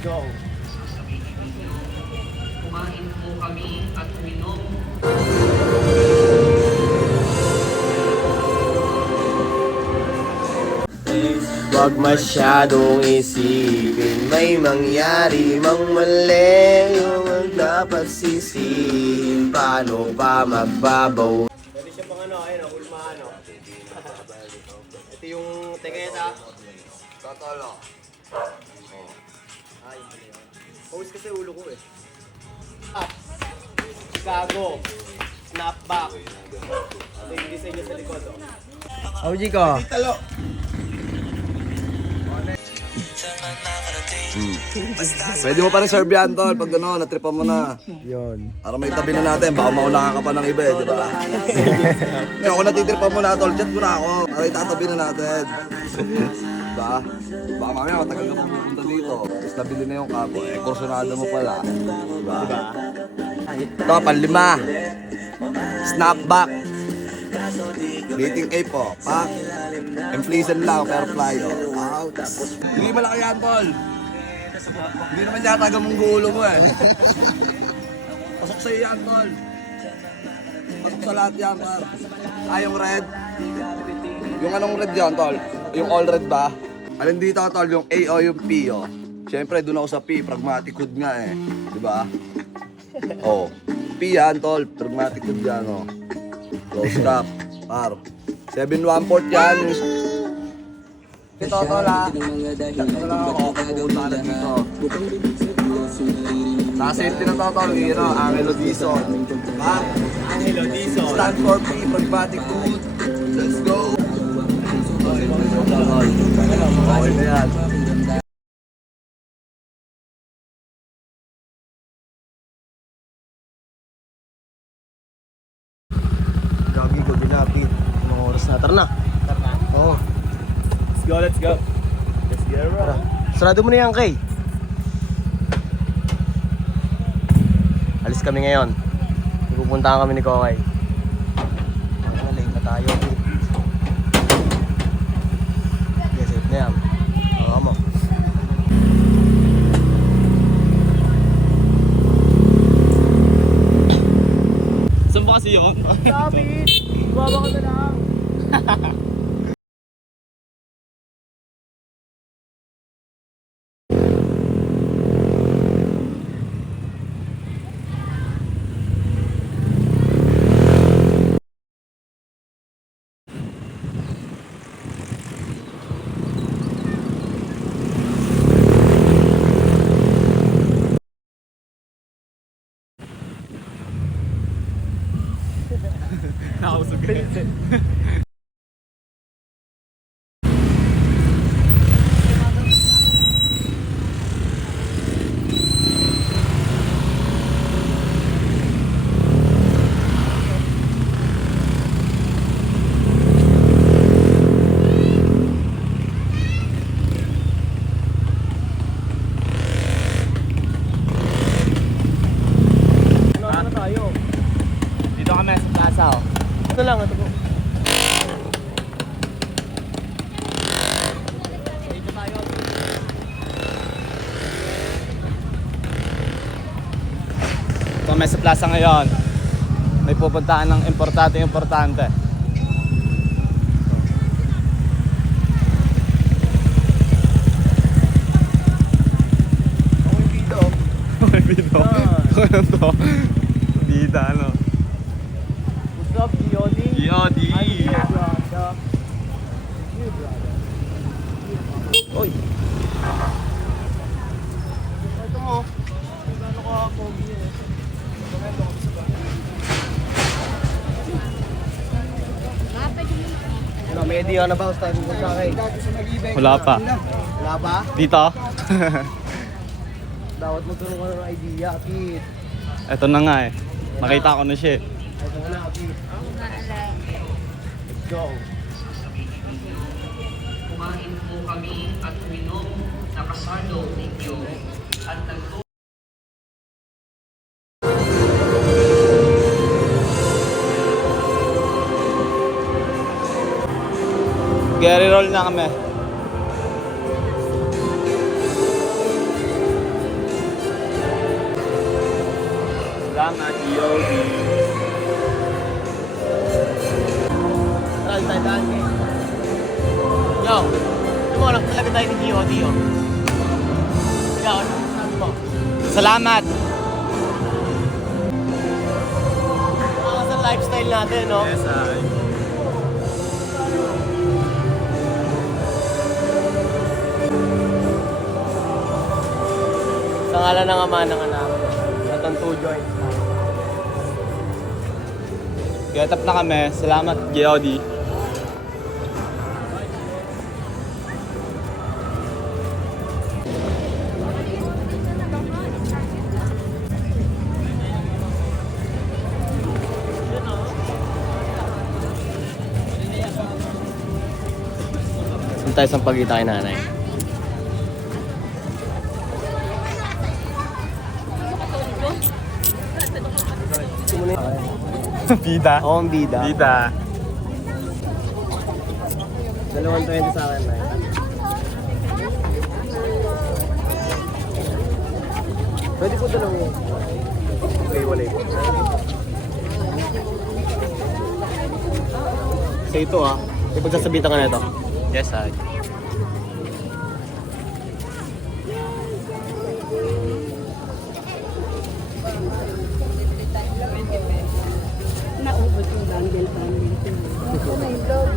Go. Kumain po kami at uminom. Huwag masyadong isipin, may mangyari mang mali. Yung ang dapat sisihin, paano pa magbabaw. Pwede siya pang ano, ayun, ulma ano. Ito yung tegeta. Totolo. Ay, pause kasi ulo ko eh. Chicago. Snapback. Ito yung design niya sa likod. OG ko. Talo. Pwede mo pa rin serve yan, tol. Pag gano'n, natripan mo na. Yun. Para may tabi na natin, baka maunahan ka pa ng iba eh, di ba? Ngayon, kung natitripan mo na, tol, chat mo na ako. Para itatabi na natin. Diba? Baka mamaya matagal ka pupunta dito. Tapos nabili na yung kapo. Eh, kursunado mo pala. Diba? Ito, panlima. Snapback. Rating A po. Pack. Inflation lang, pero flyo. Out. Hindi malaki yan, tol. Hindi naman yata gamong gulo mo eh. Pasok sa'yo yan, tol. Pasok sa lahat yan, par. Yung red. Yung anong red yan, tol? Yung all red ba? Alin dito, tol? Yung A o yung P, oh. Siyempre, doon ako sa P. Pragmatic hood nga eh. Diba? Oh. P yan, tol. Pragmatic hood yan, oh. Close strap. Par. 7/1/4 yan. Ito, tol, ha. Ito lang ako. Pupunta na dito. Sa safety na to, tol. Hero, Angelo Dizon. Ha? Angelo Dizon. Stand for P. Pragmatic hood. Let's go. Okay na yan. Gagi ko dinapit. Anong oras na? Tara na. Tara na? Oo. Let's go, let's go. Let's get it right. Sarado mo na yan, Kay. Alis kami ngayon. Pupuntahan kami ni Kokay. Late na tayo. Okay, safe na yan. Oo mo. Saan ba kasi yun? David! Baba ka na lang. Nakausog ka. Ano na tayo? Dito kami sa plaza, oh. Ito lang, ito po. Dito kami sa plaza ngayon. May pupuntahan ng importante. Ako yung video. May video. Ano to? Bida, ano? What's up, Giodi? Giodi! I'm here, brother. Here, brother. Oy! Ito mo. Kung gaano ka pogi eh. Komento ka sa bahay. Ano, may idea na ba kung saan pupunta kay? Wala pa. Wala ba? Dito? Dapat magkaroon ka ng idea, Pete. Ito na nga eh. Nakita ko na siya eh. Ito na, Pete. Let's go. Kumain po kami at uminom. Nakasalo ninyo. At nagto Gary roll na kami. Salamat, GOD. Tara, tayo daan. Yo, ano mo, nagpalagay tayo ni GOD, oh. Ikaw, ano sabi mo? Salamat! Sa lifestyle natin, no? Yes, ay. Sa ngalan ng Ama ng Anak at ang two joints. Get up na kami. Salamat, GOD. Doon tayo sa pagkita kay nanay. Bida. Oo, ang bida. Bida. 220 sa akin, nay. Pwede po dalawang yun. Okay, wala po. Sa ito, ah. May pagsasabitan ka na ito. Yes, ay. Naubos yung bundle family. Oh my God.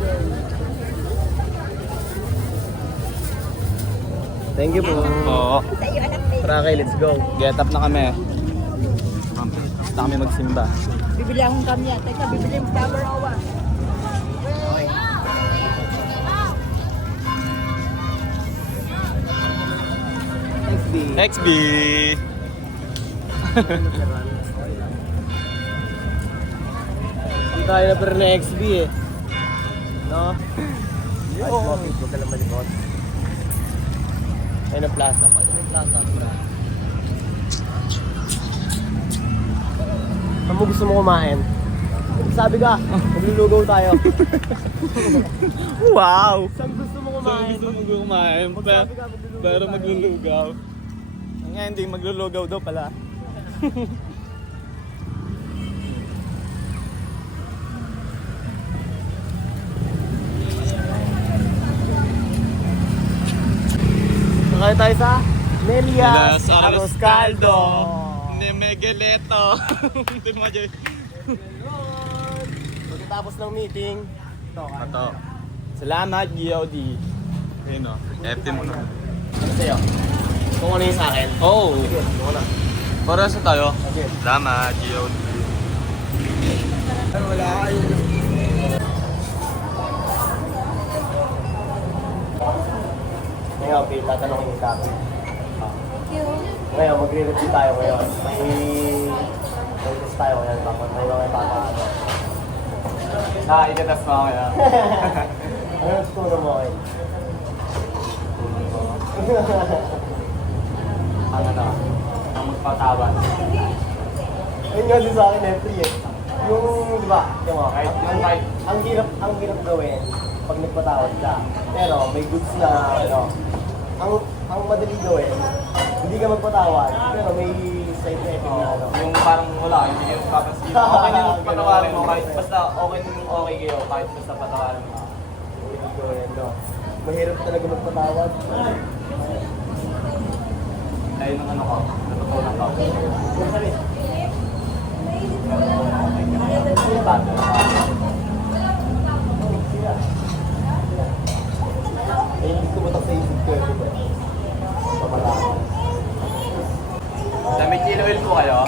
Thank you po. Oo. Sa'yo anak mo. Tara kay, let's go. Get up na kami. Basta kami magsimba. Bibili akong kamya. Teka, bibili yung flower awa. XD. XB! Hindi tayo na pero na XB eh. No? Yo! Huwag ka lang malikot. Ayun ang plaza. Ayun ang plaza. Saan mo gusto mo kumain? Sabi ka, maglulugaw tayo. Wow! Saan gusto mo kumain? Gusto mo kumain, Magsabi ka, maglulugaw pero tayo. maglulugaw. Ang ending, maglulugaw daw pala. Nakaya tayo sa Melias Las Arroz Arroz Caldo. Caldo. Ni Migueleto. Hindi mo dyan. Pagkatapos ng meeting, Ito. Salamat, GOD. Ayun o. FT mo na. ano sa'yo? Kung ano yung sa akin? Oh! Sige, ano na. Para sa tayo. Okay. Salamat, GOD. Wala kayo. Ngayon, okay, tatanungin kita. Ngayon, magre-review tayo ngayon. May test tayo ngayon. Tapos may mga ipapakaano. Ikatas mo ako yan. Ano yung tuno mo ngayon? Ang ano? Ang magpatawa. Ayun nga din sa akin eh, free eh. Yung, di ba, yung mga, ang hirap gawin pag nagpatawad ka. Pero may goods na, ano, ang madali gawin, hindi ka magpatawad, pero may side effect na, ano. Yung parang wala, hindi kayo papansin. Okay na yung patawarin mo kahit basta okay kayo kahit basta patawarin mo. Hindi gawin, no. Mahirap talaga magpatawad. Ayun ang ano ko, natutunan ko. Yung sabi, yung bata. Eh, hindi ko matak sa isip ko, di ba? Papatawad. Sa may chili oil po kayo?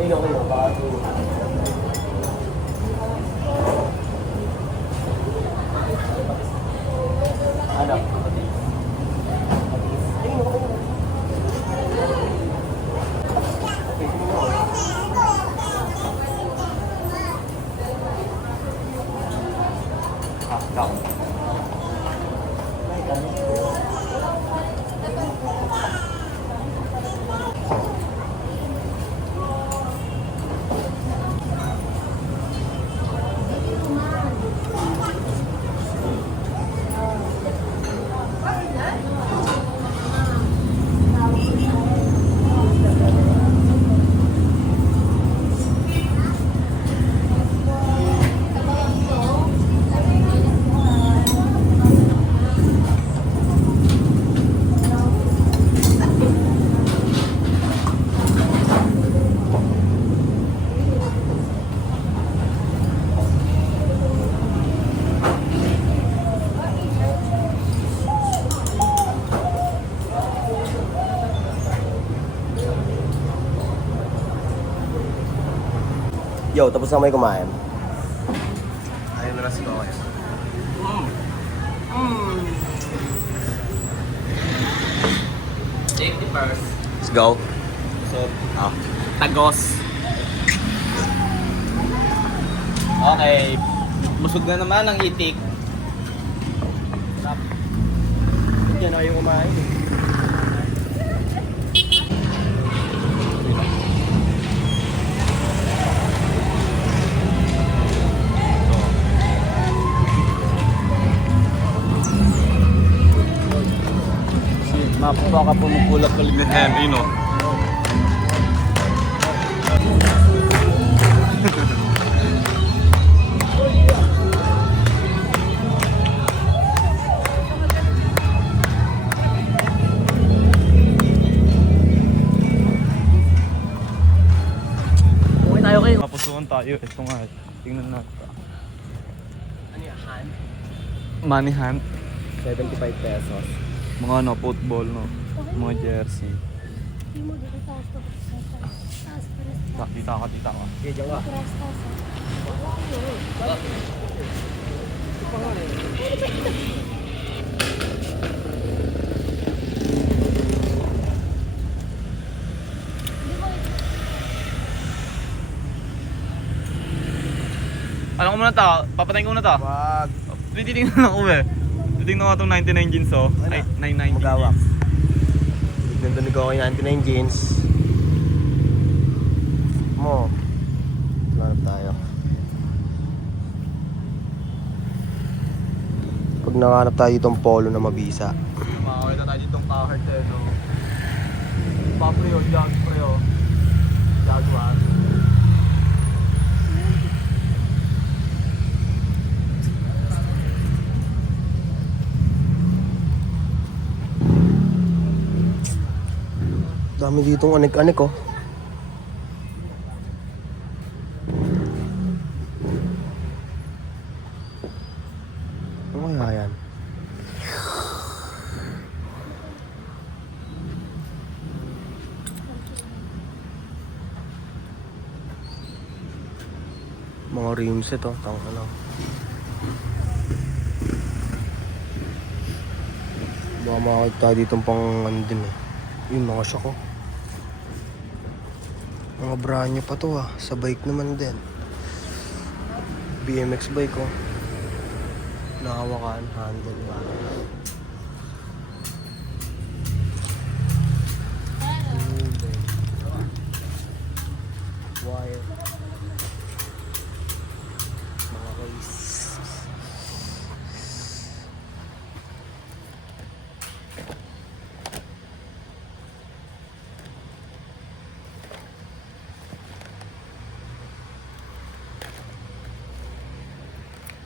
Ayun, okay, bago. Ano? Ayun, okay. Okay, sige mo. Ikaw. Ay, kami. Yo, tapos na may kumain. Ayun na si Koy. Safety first. Let's go. So, Ah. tagos. Okay. Busog na naman ang itik. Yan ako yung kumain. Baka pumupulat ulit ni Henry, no? Okay tayo kayo. Mapusuan tayo. Ito nga. Tingnan natin. Ano yan? Han? Money hunt. 75 pesos. Mga ano, football, no? Mga jersey. Tita ka. Okay, diyan ka. Ano ko muna to? Papatayin ko muna to. Wag. Titingnan ako eh. Titingnan ko itong 99 jeans, oh. Ay, 990 Magawak. jeans. Nandun ko yung 99 jeans. Mo. Lanap tayo. Pag nakahanap tayo ditong polo na mabisa. Makakita tayo ditong kahart eh, no? Papre, oh. Jaguar, oh. Jaguar. Dami ditong anik-anik oh. Ano kaya yan? Mga rim set oh, tang ano. Baka makakita ditong pang ano din eh. Yung mga shock oh. Mga brand new pa to ah. Sa bike naman din. BMX bike oh. Nakawakan, handle ba? Wire. Mga race.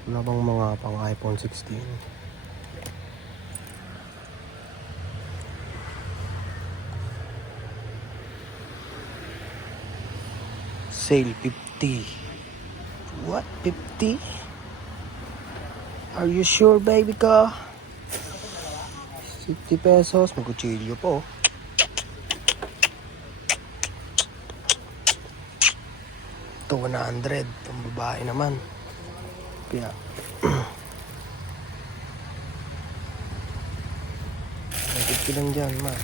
Wala bang mga pang iPhone 16? Sale 50. What? 50? Are you sure, baby ko? 50 pesos. May kutsilyo po. Ito 100. Itong babae naman. Kaya nagit ko lang dyan man.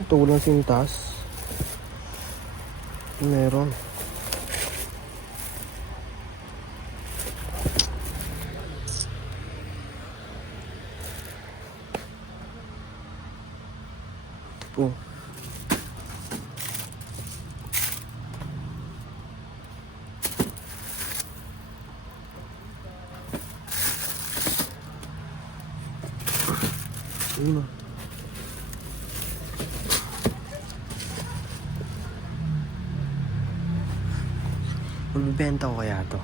Ito walang sintas. Meron. Po. Una. Magbibenta ko kaya to.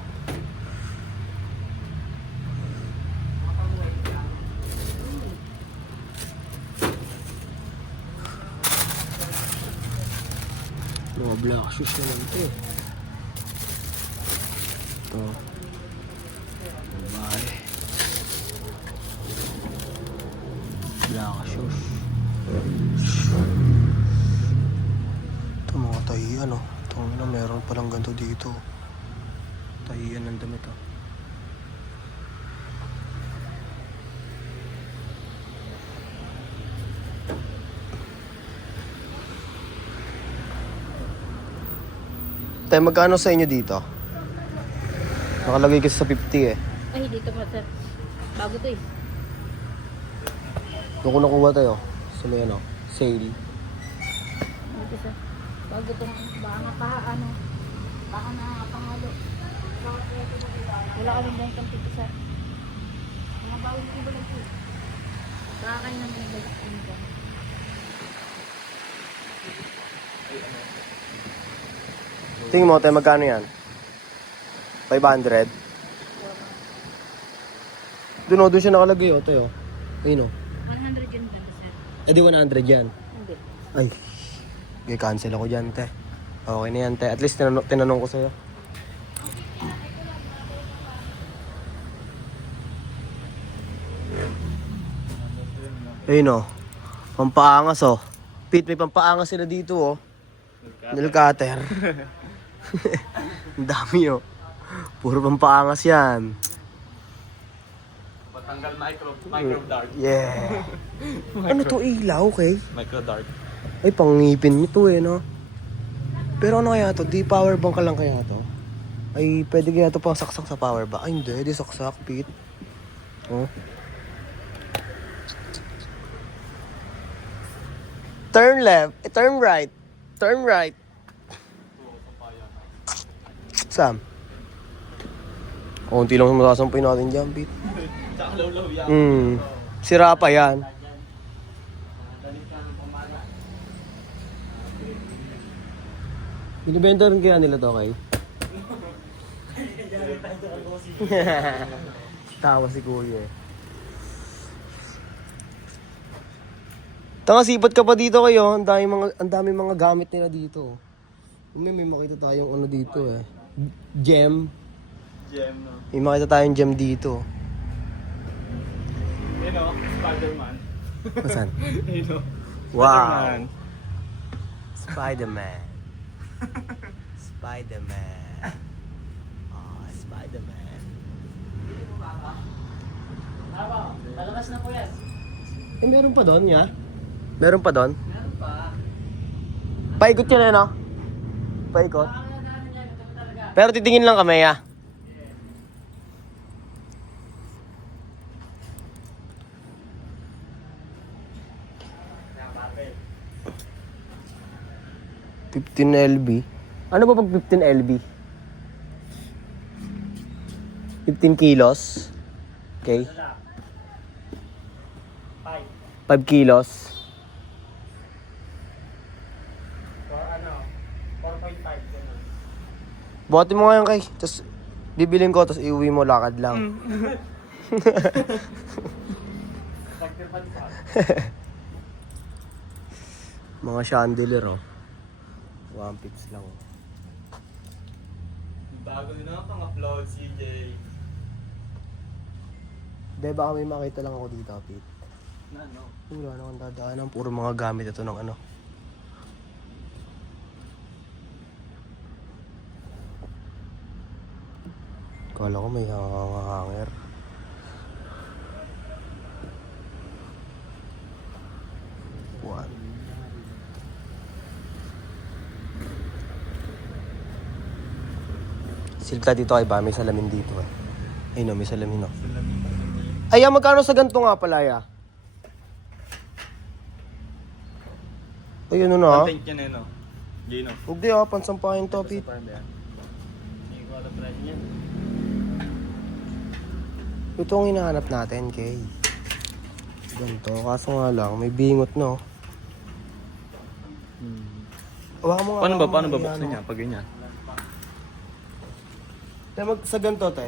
Mga black shoes naman ito eh. Ito. Bye. Wala ka shoes. Ito mga tahiyan oh. Ito na meron palang ganito dito. Tahiyan ng damit oh. Tay, magkano sa inyo dito? Nakalagay kasi sa 50 eh. Ay, dito pa sir. Bago to eh. Doon ko nakuha tayo. Sa may ano, sale. Dito sir. Bago tong baka ano. Baka na pangalo. Wala kami dyan kang dito sir. Mga bago ko ba lang po. Baka kayo naman nag-balik dyan. Tingin mo tayo, magkano yan? 500? Doon siya nakalagay oh, tayo. Ayun oh. 100 yun dito sir. Eh di 100 yan. Hindi. Ay, cancel ako dyan, te. Okay na yan, te. At least tinanong ko sa'yo. Ayun oh. Pampaangas oh. Pete, may pampaangas sila dito oh. Nail cutter. Ang dami oh. Puro pampaangas yan. Patanggal micro dart. Yeah. Ano to, ilaw, okay? Micro dart. Ay, pangngipin nito eh, no? Pero ano kaya to? Di power bank ka lang kaya to? Ay, pwede kaya to pang saksak sa power bank? Ay, hindi. Di saksak, Pete. Oh. Turn left. Turn right. Turn right. Sam. Kunti lang masasampay natin dyan, Pete. Tsaka low yan. Sira pa yan. Binibenta rin kaya nila to, kay? Tawa si kuya eh. Tanga, sipat ka pa dito kayo. Ang dami mga gamit nila dito. May makita tayong ano dito eh. Gem. Gem, no? May makita tayong gem dito. You know, Spider-Man. Saan? You know, Wow. Spider-Man. Spider-Man. Oh, Spider-Man. Palabas na po yan. Eh, meron pa doon, ya? Meron pa doon? Meron pa. Paikot yun eh, no? Paikot. Pero titingin lang kami, ya. $15 LB. Ano ba pag 15 LB? 15 kilos? Okay. 5 kilos. for ano, 4.5. Buhatin mo ngayon kay. Tapos bibilin ko, tapos iuwi mo lakad lang. Mga chandelier oh. 1 pips lang oh. Bago na pang-upload, CJ. Dahil baka may makita lang ako dito, Pete. Na, no? Wala naman dadaanan. Puro mga gamit ito ng ano. Kala ko may hanger. One. Silta dito kay ba? May salamin dito eh. Ayun o, may salamin o. Ay, magkano sa ganito nga pala, ya? Ayun na. Content yan eh, no? Gino. Hindi pansampahin to, Pete. Hindi ko alam price niya. Ito ang hinahanap natin, kay. Ganito, kaso nga lang, may bingot no. Hawakan mo nga. Paano ba hawakan mo buksan yan, niya pag ganyan? Te, sa ganito, te.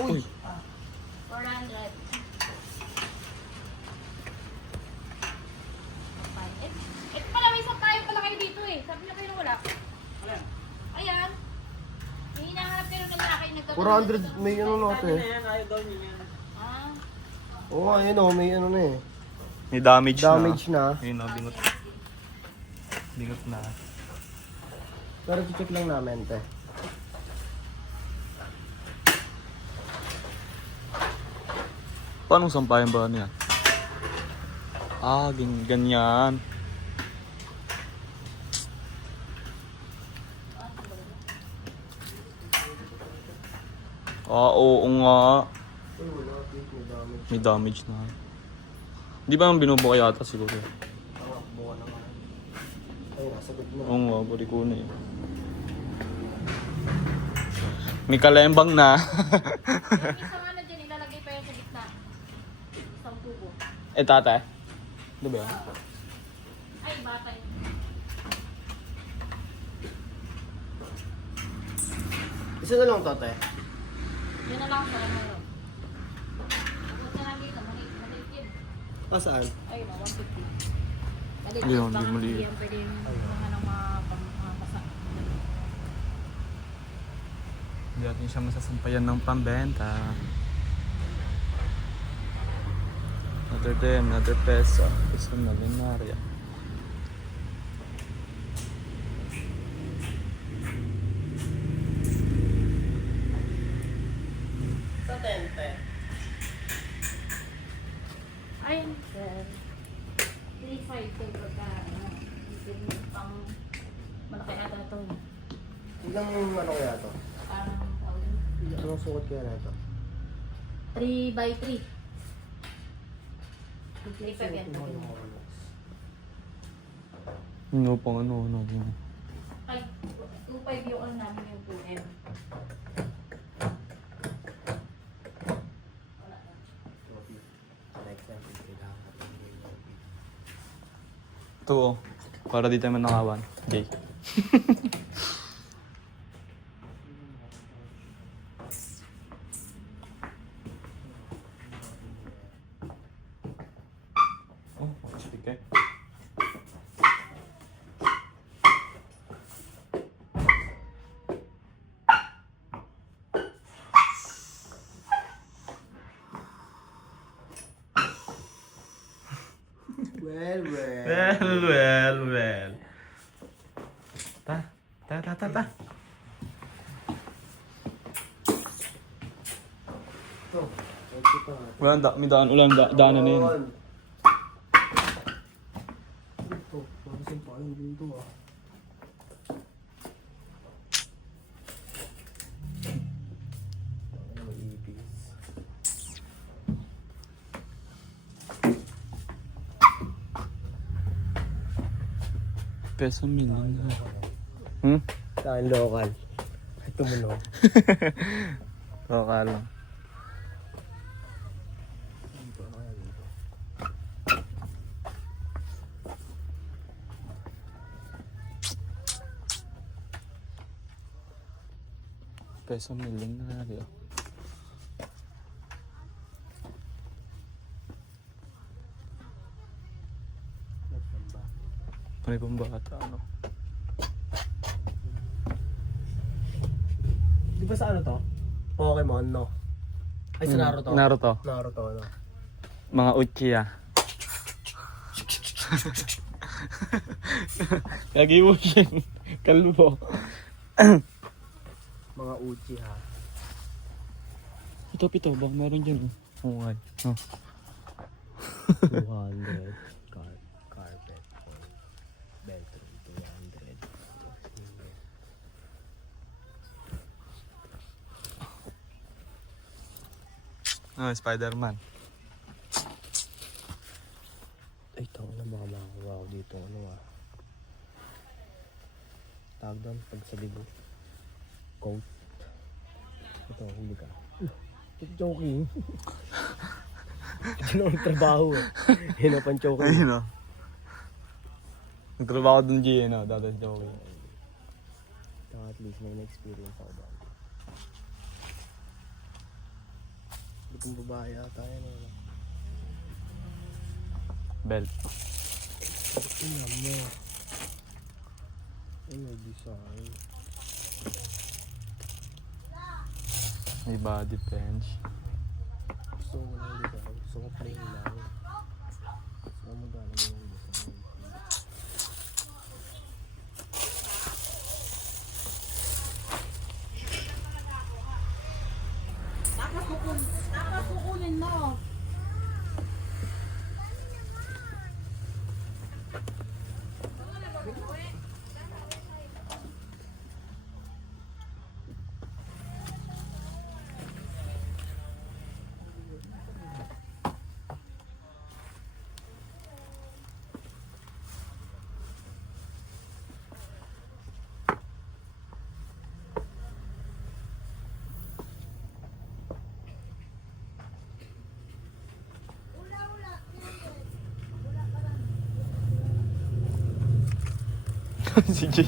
Uy! 400. Eh, pala may isang tayo pala kayo dito eh. Sabi niya kayo na wala. Ayan. May hinahanap kayo ng lalaki nagkakaroon. 400 may ano natin. Ah, Oo, ayun o, may ano na eh. May damage, Damage na. Ayun o, bingot. Bingot na. Pero check lang namin, te. Paano sampayan ba niya? Ah, ganyan. Ah, oo nga. Uy, wala, take may damage. May damage na. Hindi ba ang binubuka yata siguro? Tama, buka na nga. Ayun, nasagot na. Oo nga, bari ko na eh. May kalembang na. yung isang ano dyan, ilalagay pa yan sa gitna. Isang tubo. Eh, tate? Di ba? Ay, bata yun. Isa na lang to, te. Yun na lang sa ano. Huwag na lang dito, maliit yun. Ah, saan? Ayun na, 150. Maliit Ayun, yun, hindi baka maliit. hindi yan pwede yung mga ng mga pangkasa. Hindi natin siya masasampayan ng pambenta. Another day, another peso. Peso na linarya. Sa tente. Ayun, sir. 3.5 kayo pagka, yung pang malaki ata ito. Ilang ano kaya to? Parang, Anong sukat kaya na to? 3x3. 3.5 yan. Ano pang ano. Ay, 2.5 yung ano namin yung 2M. Wala na. Next time, kailangan ko rin. Ito oh. Para di tayo manakawan. Okay. Oh, speak eh. Well. Ta. Ito. Ito pa. May daanan na yun. Ito. Pag-isang pa yung dito ah. Ano may ipis? Peso million na. Saan local? Ito mo no. Lokal. Peso million na rin. May pambata, ano? Di ba sa ano to? Pokemon, no? Ay, sa Naruto. Naruto. Naruto, no? Mga Uchiha. Lagi mo siya. Kalbo. Mga Uchiha. Pito, baka meron dyan. Oo nga. Oh. 200 carpet for bedroom 200. Spider-Man. Ay, ito ano mga wow dito ano ah. Tawag doon pag sa libo. Coat. Ito, huli ka. Joking. Ito na ang trabaho eh. Yun ang pan-choking. Ayun o. Nagtrabaho dun G, no? Dada joke. So at least may na-experience ako doon. Itong babae ata yan eh. Belt. Ina mo. Ay, may design. May body bench. Gusto ko lang dito. Gusto ko plain lang. Gusto ko maglalagay ng design. Tapos kukunin mo. Sige.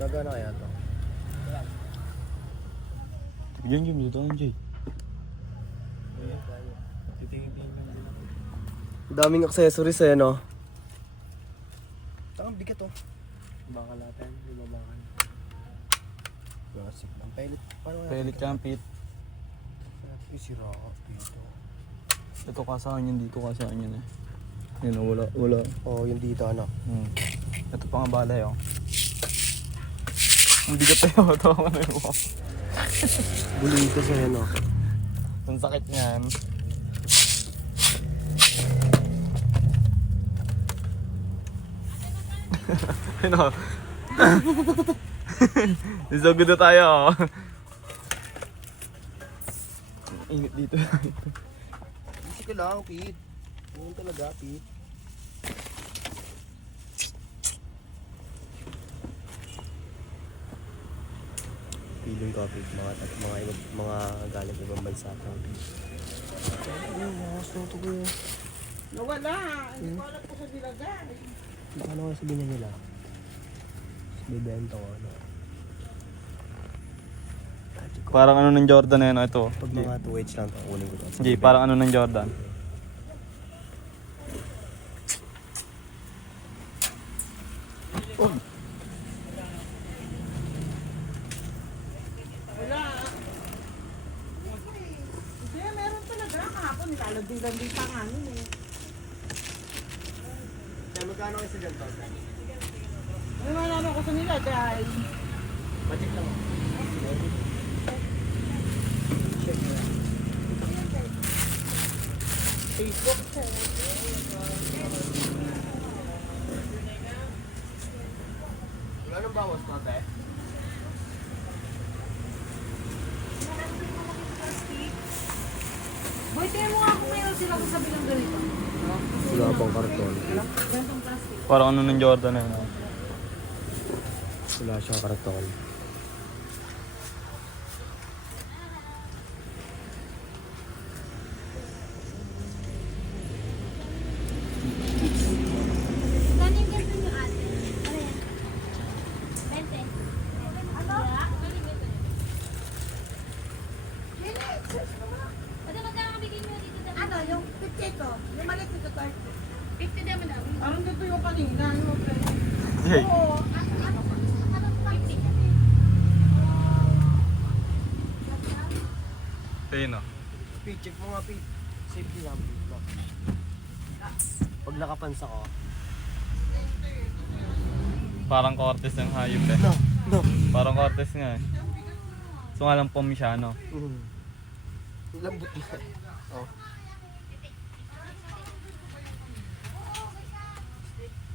Nagana kaya to? Bigyan game dito ang Jay. Daming accessories eh, no? Saan bigat to? Baka natin, lumabangan. Plastic lang. Pellet. Paano kaya? Pelit kampit. Isira ako dito. Ito kasaan yun dito, kasaan yun eh. Yun o, wala. Oo, yung dito ano. Ito pa nga balay oh. Ang bigat tayo, ito ako na yung Bulito sa'yo, no? ang sakit niyan. Ano? So good na tayo oh. Init dito. Easy ka lang, Pete. Ganyan talaga, Pete. Feeling ko, Pete, mga galing ibang bansa ka, Pete. Ay, nakas na ito ko. Nawala. Hindi ko alam po sa dilagay. Paano ka sabihin nila? Bibenta ko, ano? Parang ano ng Jordan eh, no? Ito. Pag mga 2H lang ito, kunin ko ito. Hindi, parang ano ng Jordan. Wala. Hindi, meron talaga. Kahapon, nilalandi-landi pa nga nun eh. Kaya magkano kayo sa ganito? May malalaman ko sa nila dahil Magic lang. Facebook. Wala nang bawas mo, te? Boy, tingnan mo nga kung mayroon sila kung sabi ng ganito. Wala pang karton. Gantong plastic. Parang ano ng Jordan eh, no? Wala siyang karton. Ano yung ganito nyo ate? Ano yan? 20. Ano? Pwede magkano bigyan nyo dito sa Ano, yung 50 ko. Yung maliit ko 30. 50 naman na. Parang dito yung kanina. Yung Jay. Oo. Ano pa? 50. Ayun no? Pete, check mo nga, Pete. Safety lang, Pete. No? Pag nakapansa ko. Parang Cortez ng hayop eh. No, no. Parang Cortez nga eh. So nga lang pom siya, no? Lambot na. Oh.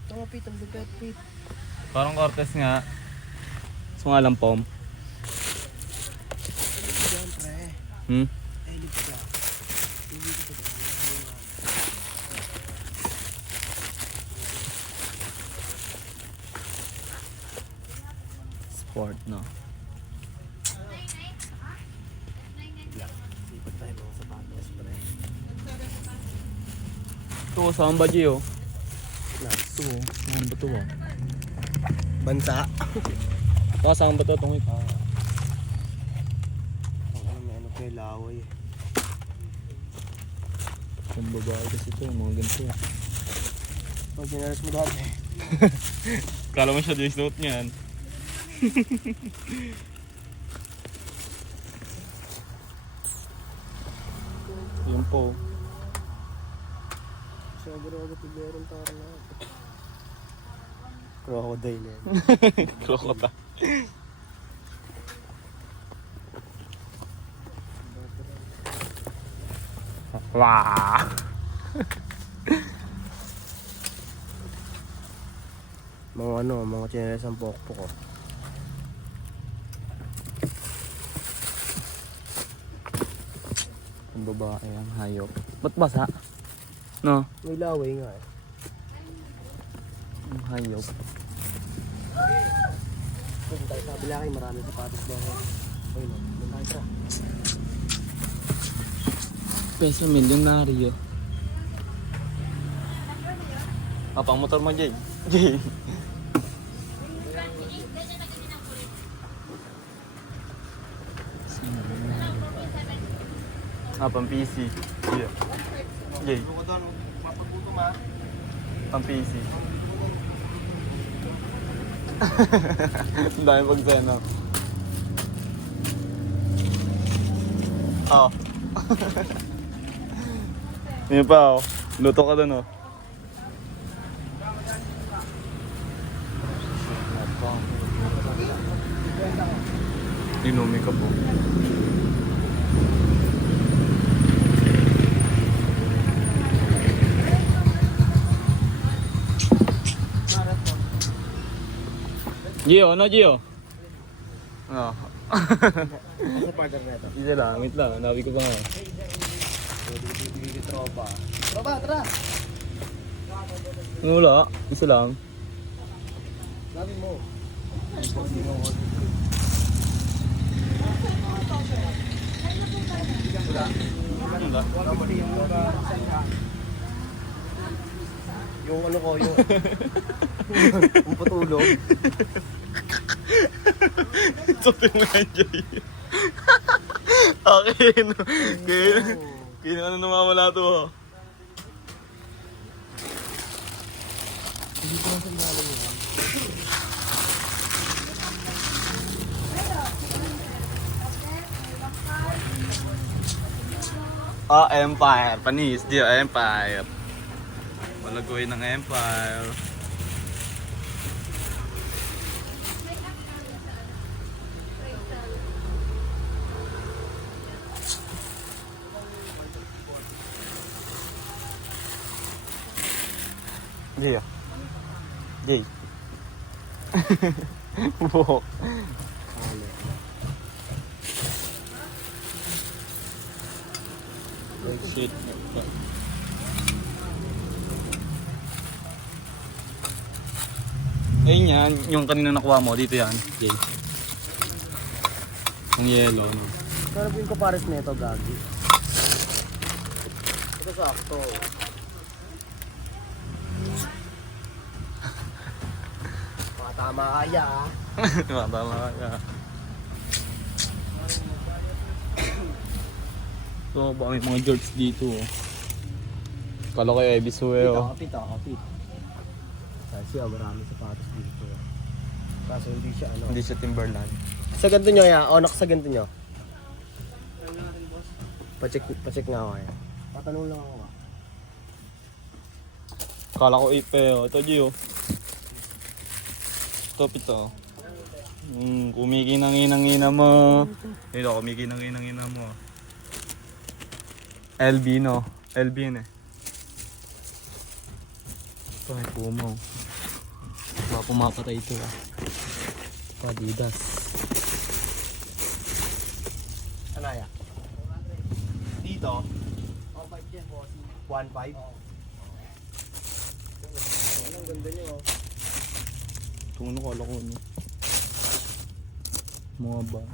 Ito nga, Pete. Ang lupet, Pete. Parang Cortez nga. So nga lang pom. Siyempre. Hmm? Elite ka. Sport, no? Sipag tayo mga sapatos, pre. Ito, saan ba, Gio? Nuts. Ito, saan ba ito ah? Bansa. Baka saan ba ito itong ito? Ang ano kayo, laway eh. Yung babae kasi ito, yung mga ganito. Pag ginaras mo dati. Kala mo siya di suot niyan. Yun po. Sobrang agad meron tara na. Crocodile yan. Krokota. Wah! Mga chinelas ang pokpok oh. Ang babae ang hayop. Ba't basa? No? May laway nga eh. Ang hayop. Kasi tayo sabi lang marami sapatos daw. Uy no, doon tayo. Peso milyonaryo. Pang motor mo, Jay. Jay. Pang PC. Yeah. Jay. Mapagputom ha. Pang PC. Ang dami pagsena. Oh. Yun pa oh. Luto ka dun oh. Inumi ka po. Gio, ano Gio? Ano? Sa partner na ito. Isa lang, wait lang. Nabi ko pa nga. Bibigyan tropa. Tropa, tara! Wala, isa lang. Sabi mo. Yung ano ko, yung yung patulog. Sabi mo yan, Jay. Okay, no. Kaya ano namamala to, ha? Empire. Panis, di Empire. Malagoy ng Empire. Jay. Jay. Buhok. Oh shit. Ayun yan, yung kanina nakuha mo, dito yan. Jay. Yung yellow, no? Pero yung kapares na ito, gagi. Ito sakto. Tama kaya ah. Tama ka. So, baka may mga George dito. Oh. Kala ko yung Ebisue. Oh. Kapit. Kasi marami sapatos dito. Kaso hindi siya ano. Hindi siya Timberland. Sa ganito nyo ya, onak sa ganito nyo. Pacheck nga ako ya. Patanong lang ako ah. Kala ko ipe. Oh. Ito, Gio. Stop ito. Kumikinang-inang-ina mo. Ito, kumikinang-inang-ina mo. LB, no? LB yun eh. Ito ay Puma. Baka pumapatay ito ah. Ito, Adidas. Ano ya? Dito. 1.5. Ang ganda niyo oh. Ito ano kala ko ano. Mga ba?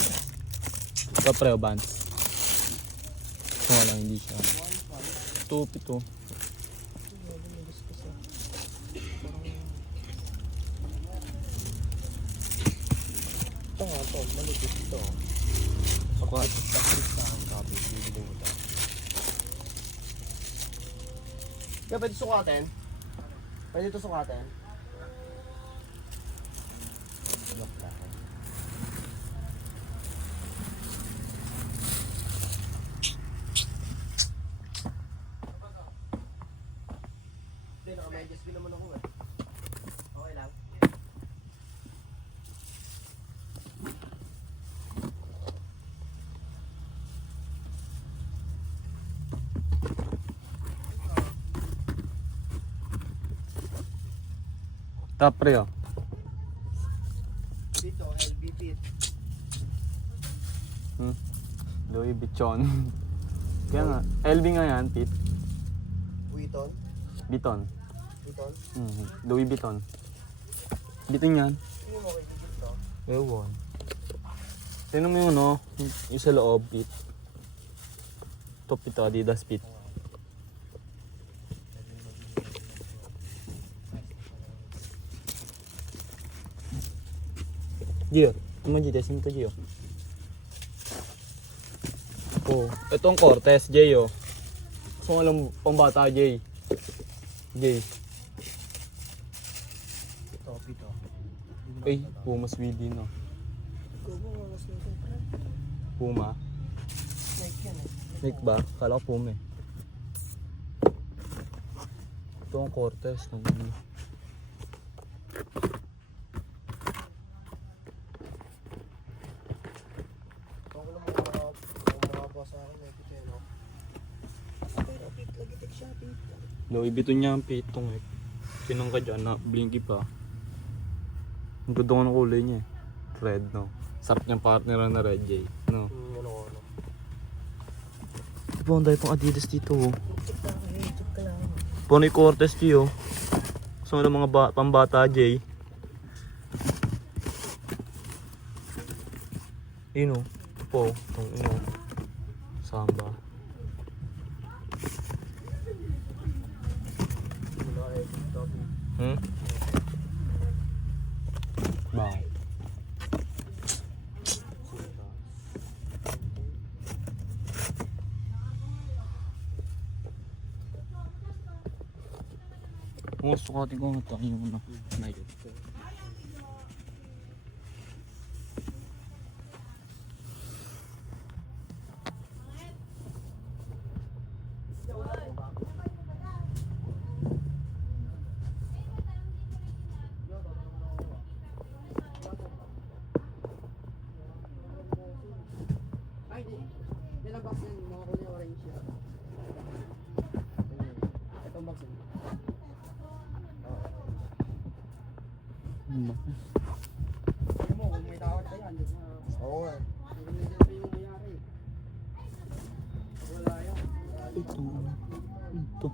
Ito preo bands. Ito nga lang hindi siya. Ito pito. Ito nga ito, malupit ito. Squat. Taktik sa ang copy. Bibili mo ito. Kaya pwede sukatin? Pwede ito sukatin? Look lang. Top pre oh. Dito, LB Pit. Louis Vuitton. Kaya nga, LV nga yan, Pete. Vuitton. Vuitton. Vuitton. Louis Vuitton. Vuitton yan. Hindi mo kay dito. Ewan. Tignan mo yun, no? Yung sa loob, Pete. Top ito, Adidas, Pete. Gio, ito mo Gio, sino to Gio? Oh, ito ang Cortez, Jay, oh. Gusto ko alam pambata, Jay. Jay. Ito, Pito. Ay, Puma Sweden, no? Puma? Nike yan eh. Nike ba? Kala ko Puma eh. Ito ang Cortez. No? Ito ko naman mga boss sa akin. Nike yan, no? Pero Pit, lagi tek shopping. Louis Vuitton niya ang pitong eh. Sinang ka dyan na blinky pa. Ang ganda ko ng kulay niya eh. Red, no? Sarap niyang partner na red, Jay. No? Ano. Diba, ang dahil pang Adidas dito, oh. Check ka lang. Panoy Cortez, Jay, oh. Gusto mo ng mga pambata, Jay. Yun, oh. Po, itong ino. Samba. Bang. Sukatin ko nga tayo yung na yun. Oo nga. Ito.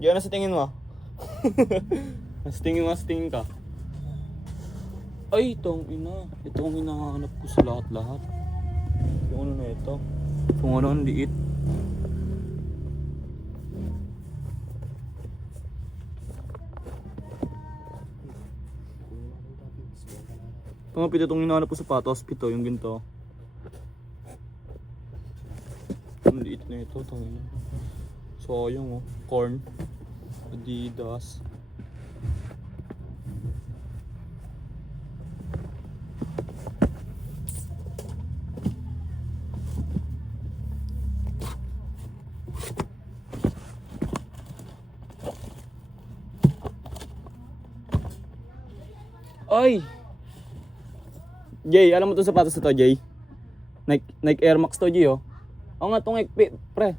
Yan na sa tingin mo. Sa tingin mo, sa tingin ka. Ay, itong ina. Ito ang hinahanap ko sa lahat-lahat. Yung ano na ito. Kung ano ang liit. Ito nga pito itong hinahanap ko sa patos. Pito, yung ginto. Ang liit na ito. So, yung oh. Corn. Adidas. Ay! Jay, alam mo itong sapatos na to, Jay? Nike Air Max to, Jay, oh. Oo nga, itong Nike, pre.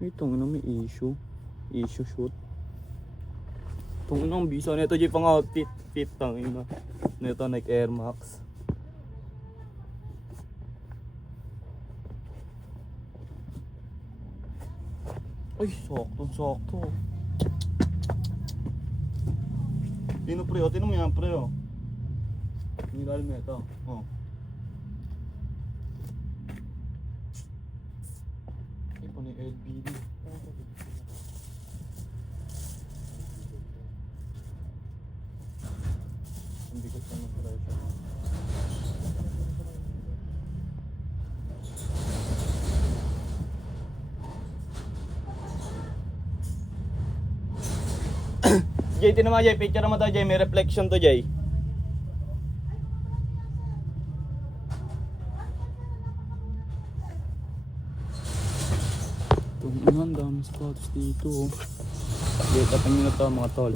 Itong ano, may issue. Issue shoot. Itong ano, ang bisa nito, Jay, pang outfit. Fit, tangin na. Nito, Nike Air Max. Ay, sakto. Tino pre, oh, tinan mo yan pre, oh. Yung ilalim na ito, oh. Ay, pa na yung LBD. Ang bigat na ng presyo. Jay, tinan mo Jay, picture mo to Jay, may reflection to Jay. Itong ina, ang daming sapatos dito, oh. Jay, tapin nyo na to mga tol.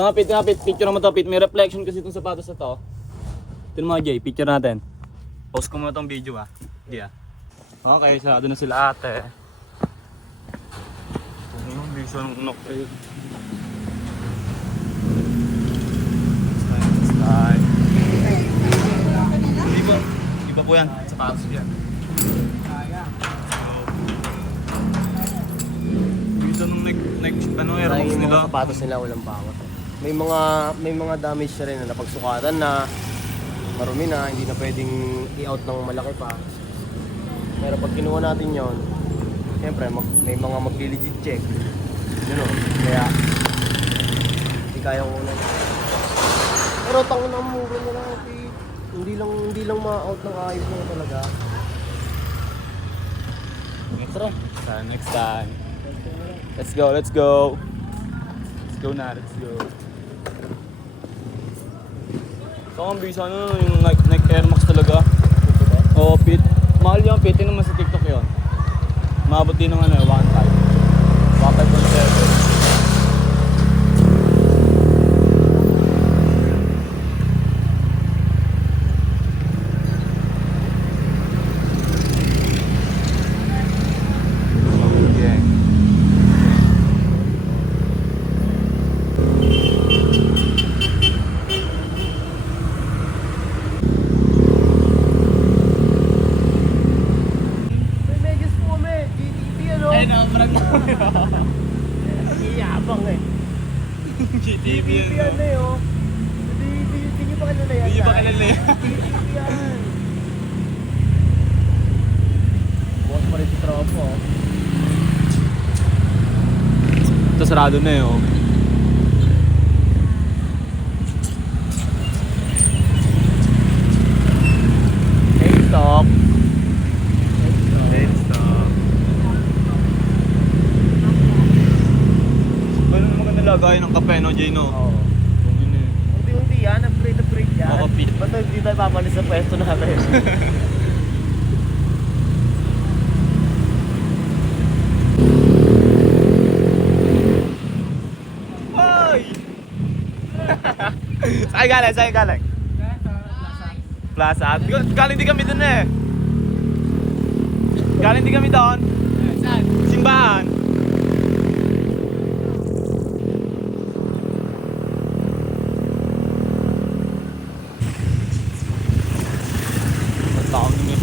Nga Pit, picture naman to Pit. May reflection kasi itong sapatos na to. Ito mga Jay, picture natin. Post ko muna tong video Hindi Okay, sarado na sila ate. Yung bisa ng knock kayo. Style. Iba po yan, sapatos yan. Bisa ng Air Max Yung nila. mga sapatos nila walang bangot. May mga damage na rin na napagsukatan na, marumi na, hindi na pwedeng i-out ng malaki pa. Pero pag kinuha natin yon, siyempre may mga magli-legit check. Yun o, kaya hindi kaya ko na. Pero tangin ang mura na lang, okay. Hindi lang ma-out ng ayos na talaga. Next time. Let's go. Let's go na, let's go. So ang bisa yung Nike Air Max talaga. Oo, Pit. Mahal yung Pit, naman sa TikTok yun. Maabot din ng 1.5. 1.5.7. May medyas po kami, GTP ano? Ay, namarag na. Ang iyabang eh. GTV GTP yan eh oh. Hindi nyo pa kilala yan. Hindi nyo pa kilala yan. GTP yan. Bukas pa rin si Tropo. Ito sarado na eh, oh. Hey, stop. Ganun naman ganda lagay ng kape, no, Jay, no? Oo. Yun eh. Unti-unti yan, upgrade yan. Oo, Pete. Basta hindi tayo papalis sa pwesto natin. Ay! Saan galing? Plaza. Galing di kami dun eh. Galing di kami doon. Saan? Simbahan. Taon din eh.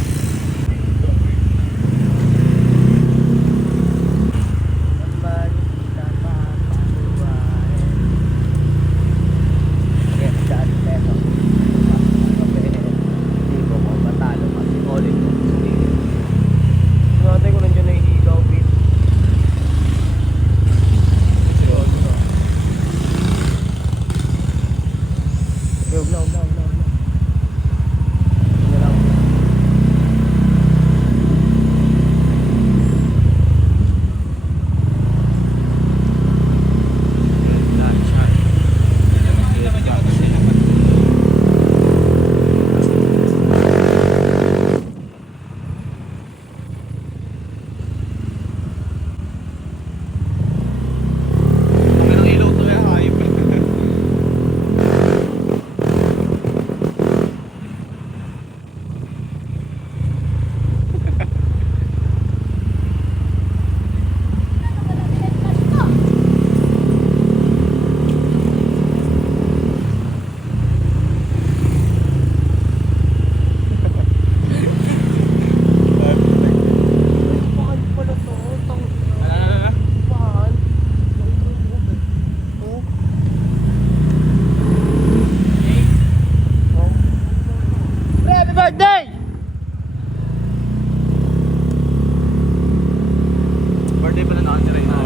Birthday pala na Andre na.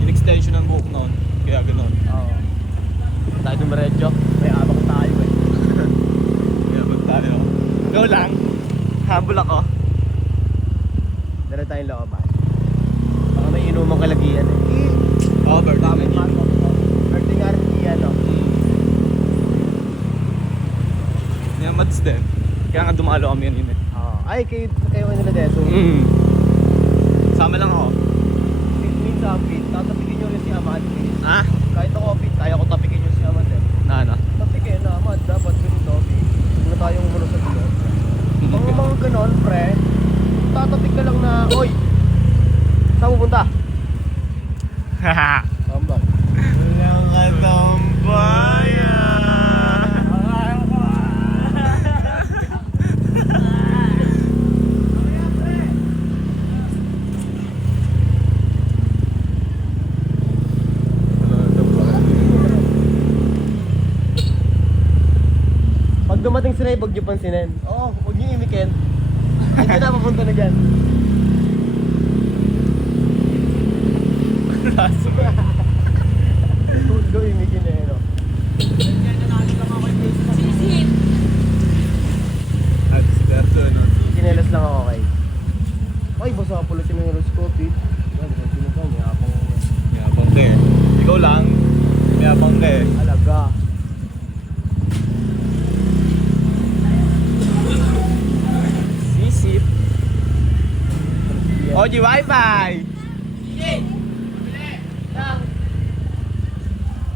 In-extension ng buhok noon. Kaya gano'n. Oo. Tayo dumiretso. May abak tayo eh. Kaya ba't tayo? Go lang. Humble ako. Dala tayong looban. Baka may inumang kalagian eh. Oo, birthday na niya. Birthday nga rin niya no? Niya mads din. Kaya nga dumalo kami yun eh. Oo. Ay, kayo nila deso. Sama lang ako. Minsan, Pete, tatapigin nyo rin si Ama at Pete. Ha? Tambay. Walang katambayan. Pag dumating sila, huwag niyo pansinin. Oo, huwag niyo imikin. Hindi na papunta na dyan. Huwag ko imikin eh, no? At sigato, no? Sinelas lang ako kay. Ay, basa pala si Neuroscope eh. Yan, sino ka? Mayabang. Mayabang ka eh. Ikaw lang. Mayabang ka eh. Alaga. Sisip. OG Wi-Fi!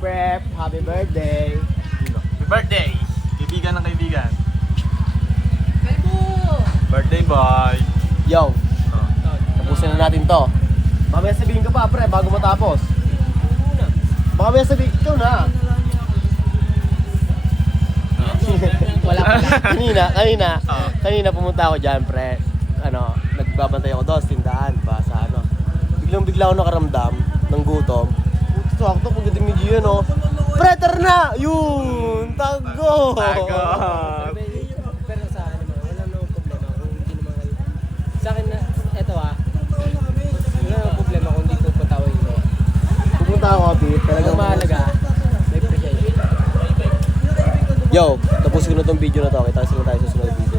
Prep, happy birthday. Happy birthday! Kaibigan ng kaibigan. Birthday boy! Yo, tapusin na natin to. Mamaya sabihin ka pa, pre, bago matapos. Mamaya sabihin, ikaw na. Wala pala. Kanina pumunta ako dyan, pre. Ano, nagbabantay ako doon, tindahan pa sa ano. Biglang-bigla ako nakaramdam ng gutom. Sakto, pagdating ni Gio, no? Preter na! Yun! Tago! Pero sa ano naman, wala namang problema kung hindi naman kayo. Sa akin na, eto wala namang problema kung hindi ko patawin ko. Pupunta ako, Pete. Ang Talagang mahalaga, may appreciation. Yo, tapusin ko na tong video na to. Kita sila tayo sa sunod video.